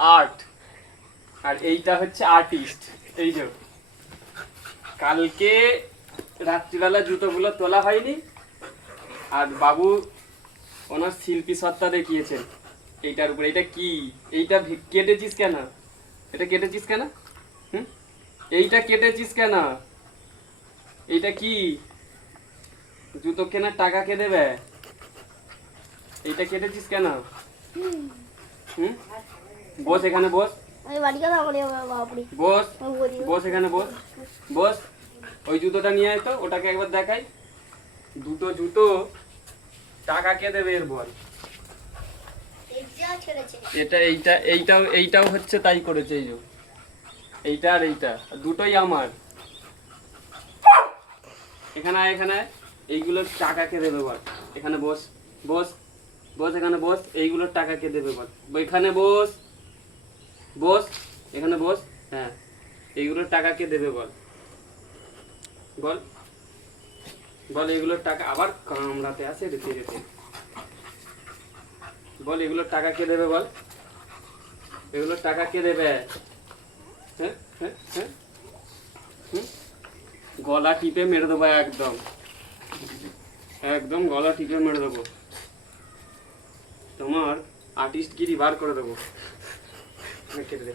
Art, আর এইটা হচ্ছে artist. এই যে কালকে রাত্রিবেলা জুতোগুলো তোলা হয়নি, আর বাবু ওনার শিল্পী সত্তা দেখিয়েছেন এইটার উপরে। এটা কি? এইটা কেটেছিস কেন? এটা কেটেছিস কেন? হুম, এইটা কেটেছিস কেন? এইটা কি? জুতো কেনার টাকা কে দেবে? এইটা কেটেছিস কেন? হুম, বস এখানে, বস বস বস এখানে, বস বস। ওই জুতোটা নিয়ে আয় তো, ওটাকে একবার দেখাই। দুটো জুতো টাকা কে দেবে এর বল? এটা এইটাও হচ্ছে তাই করেছে। এই যে এইটা আর এইটা দুটোই আমার। এখানে আয়, এখানে আয়। এইগুলোর টাকা কে দেবে বল? এখানে বস, বস বস এখানে বস। এইগুলোর টাকা কে দেবে বল? এখানে বস, বস এখানে বস। হ্যাঁ, এইগুলোর টাকা কে দেবে বল? বল বল, এগুলোর টাকা আবার কামড়াতে আসে রেতে রেতে। বল, এগুলোর টাকা কে দেবে বল? এগুলোর টাকা কে দেবে? হ্যাঁ হ্যাঁ হ্যাঁ, গলা টিপে মেরে দেবো একদম, একদম গলা টিপে মেরে দেবো। তোমার আর্টিস্ট গিরি বার করে দেবো। কেটে দে।